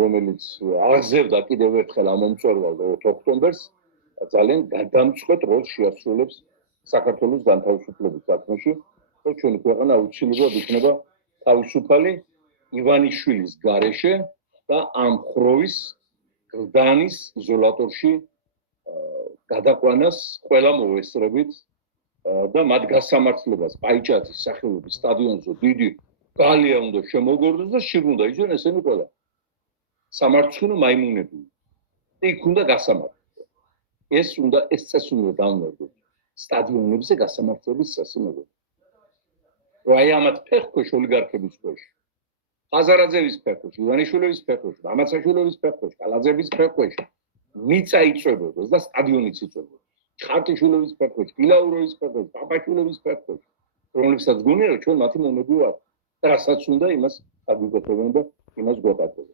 რომელიც აღზევდა კიდევ ერთხელ ამ მომწვერვალ 4 ოქტომბერს ძალიან გადამწყვეტ როლს შეასრულებს საქართველოს განთავისუფლების საქმეში და ჩვენი ქვეყანა აუცილებლად იქნება თავისუფალი ივანიშვილის გარეშე და ამ ხროვის გრდანის იზოლატორში გადაყვანას ყველა მოვესწრებით და მათ გასამართლებას პაიჭაძის სახელობის სტადიონზე დიდი გალია უნდა შემოგორდეს და შიგ უნდა იჯენ ესენი ყველა სამარცხვინო მაიმუნები იქ უნდა გასამართლება ეს წესი უნდა დამვერდოთ სტადიონებზე გასამართლების წესი უნდა რომ აი ამათ ფეხქვეშ ოლიგარქების ქვეშ ხაზარაძევის ფეხქვეშ ივანიშვილების ფეხქვეშ რამაცაშვილების ფეხქვეშ კალაძების ფეხქვეშ მიწა იწვებოდეს და სტადიონიც იწვებოდეს ჩხარტიშვილების ფეხქვეშ გილაუროვის ფეხქვეშ პაპაშვილების ფეხქვეშ რომლებსაც გონია რომ ჩვენ მათი მონები ვართ და რასაც უნდა იმას აგვიკეთებენ და იმას გვაკეთებენ